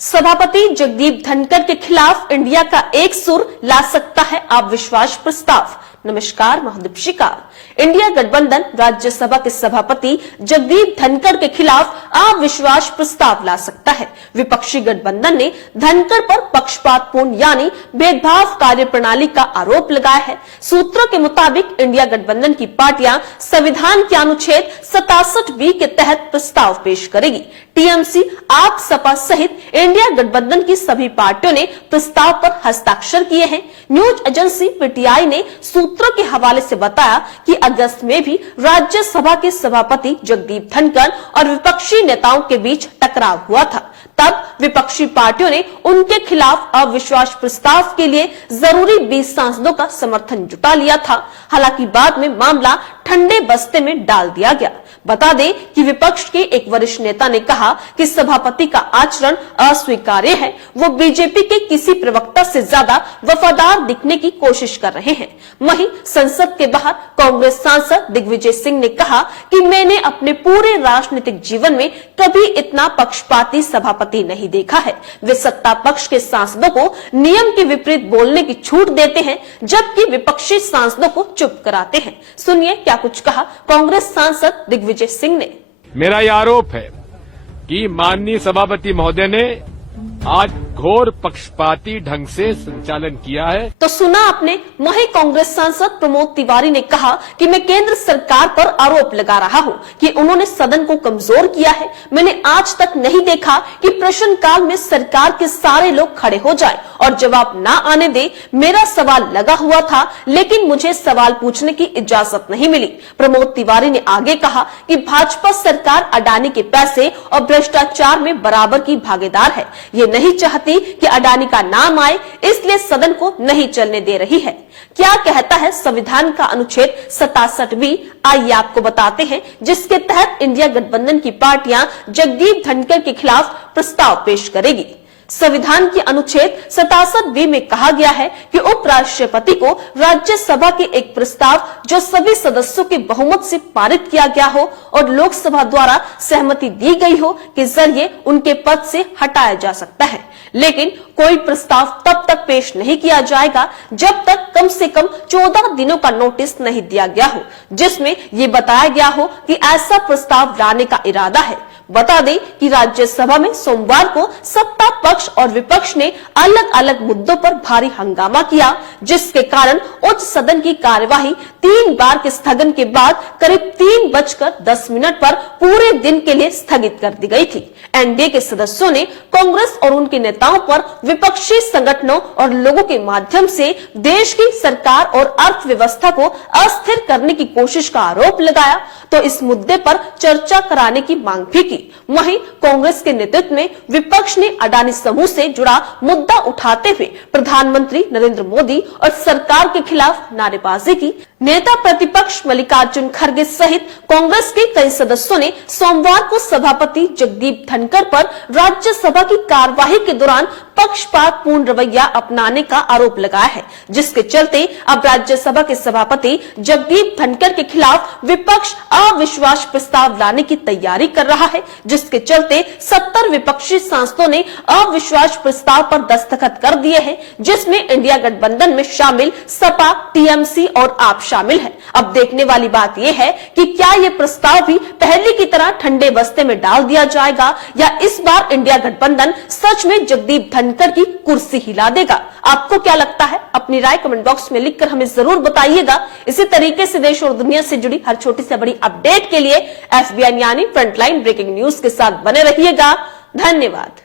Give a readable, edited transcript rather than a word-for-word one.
सभापति जगदीप धनखड़ के खिलाफ इंडिया का एक सुर ला सकता है अविश्वास प्रस्ताव। नमस्कार, महादीपिका। इंडिया गठबंधन राज्यसभा के सभापति जगदीप धनखड़ के खिलाफ अविश्वास प्रस्ताव ला सकता है। विपक्षी गठबंधन ने धनखड़ पर पक्षपातपूर्ण यानी भेदभाव कार्यप्रणाली का आरोप लगाया है। सूत्रों के मुताबिक इंडिया गठबंधन की पार्टियां संविधान के अनुच्छेद 67B के तहत प्रस्ताव पेश करेगी। टीएमसी, आप, सपा सहित इंडिया गठबंधन की सभी पार्टियों ने प्रस्ताव पर हस्ताक्षर किए हैं। न्यूज एजेंसी पीटीआई ने सूत्रों के हवाले से बताया कि अगस्त में भी राज्यसभा के सभापति जगदीप धनखड़ और विपक्षी नेताओं के बीच टकराव हुआ था। तब विपक्षी पार्टियों ने उनके खिलाफ अविश्वास प्रस्ताव के लिए जरूरी 20 सांसदों का समर्थन जुटा लिया था। हालांकि बाद में मामला ठंडे बस्ते में डाल दिया गया। बता दें कि विपक्ष के एक वरिष्ठ नेता ने कहा कि सभापति का आचरण अस्वीकार्य है। वो बीजेपी के किसी प्रवक्ता से ज्यादा वफादार दिखने की कोशिश कर रहे हैं। वहीं संसद के बाहर कांग्रेस सांसद दिग्विजय सिंह ने कहा कि मैंने अपने पूरे राजनीतिक जीवन में कभी इतना पक्षपाती सभापति नहीं देखा है। वे सत्ता पक्ष के सांसदों को नियम के विपरीत बोलने की छूट देते हैं, जबकि विपक्षी सांसदों को चुप कराते हैं। सुनिए क्या कुछ कहा कांग्रेस सांसद दिग्विजय सिंह ने। मेरा यह आरोप है कि माननीय सभापति महोदय ने आज घोर पक्षपाती ढंग से संचालन किया है। तो सुना आपने, वहीं कांग्रेस सांसद प्रमोद तिवारी ने कहा कि मैं केंद्र सरकार पर आरोप लगा रहा हूं कि उन्होंने सदन को कमजोर किया है। मैंने आज तक नहीं देखा कि प्रश्नकाल में सरकार के सारे लोग खड़े हो जाए और जवाब ना आने दे। मेरा सवाल लगा हुआ था, लेकिन मुझे सवाल पूछने की इजाजत नहीं मिली। प्रमोद तिवारी ने आगे कहा कि भाजपा सरकार अडानी के पैसे और भ्रष्टाचार में बराबर की भागीदार है। ये नहीं चाहती कि अडानी का नाम आए, इसलिए सदन को नहीं चलने दे रही है। क्या कहता है संविधान का अनुच्छेद 67B, आइए आपको बताते हैं, जिसके तहत इंडिया गठबंधन की पार्टियां जगदीप धनखड़ के खिलाफ प्रस्ताव पेश करेगी। संविधान के अनुच्छेद 67B में कहा गया है कि उपराष्ट्रपति को राज्यसभा के एक प्रस्ताव जो सभी सदस्यों के बहुमत से पारित किया गया हो और लोकसभा द्वारा सहमति दी गई हो के जरिए उनके पद से हटाया जा सकता है। लेकिन कोई प्रस्ताव तब तक पेश नहीं किया जाएगा जब तक कम से कम 14 दिनों का नोटिस नहीं दिया गया हो, जिसमें ये बताया गया हो कि ऐसा प्रस्ताव लाने का इरादा है। बता दें कि राज्यसभा में सोमवार को सत्ता पक्ष और विपक्ष ने अलग अलग मुद्दों पर भारी हंगामा किया, जिसके कारण उच्च सदन की कार्यवाही 3 बार के स्थगन के बाद करीब 3:10 पर पूरे दिन के लिए स्थगित कर दी गई थी। एनडीए के सदस्यों ने कांग्रेस और उनके नेताओं पर विपक्षी संगठनों और लोगों के माध्यम से देश की सरकार और अर्थव्यवस्था को अस्थिर करने की कोशिश का आरोप लगाया, तो इस मुद्दे पर चर्चा कराने की मांग भी की। वहीं कांग्रेस के नेतृत्व में विपक्ष ने अडानी समूह से जुड़ा मुद्दा उठाते हुए प्रधानमंत्री नरेंद्र मोदी और सरकार के खिलाफ नारेबाजी की। नेता प्रतिपक्ष मल्लिकार्जुन खड़गे सहित कांग्रेस के कई सदस्यों ने सोमवार को सभापति जगदीप धनखड़ पर राज्यसभा की कार्यवाही के दौरान पक्षपातपूर्ण रवैया अपनाने का आरोप लगाया है, जिसके चलते अब राज्यसभा के सभापति जगदीप धनखड़ के खिलाफ विपक्ष अविश्वास प्रस्ताव लाने की तैयारी कर रहा है, जिसके चलते 70 विपक्षी सांसदों ने अविश्वास प्रस्ताव पर दस्तखत कर दिए हैं, जिसमें इंडिया गठबंधन में शामिल सपा, टीएमसी और आप शामिल है। अब देखने वाली बात यह है कि क्या ये प्रस्ताव भी पहले की तरह ठंडे बस्ते में डाल दिया जाएगा या इस बार इंडिया गठबंधन सच में जगदीप धनखड़ की कुर्सी हिला देगा। आपको क्या लगता है? अपनी राय कमेंट बॉक्स में लिखकर हमें जरूर बताइएगा। इसी तरीके से देश और दुनिया से जुड़ी हर छोटी से बड़ी अपडेट के लिए FBN यानी फ्रंटलाइन ब्रेकिंग न्यूज के साथ बने रहिएगा। धन्यवाद।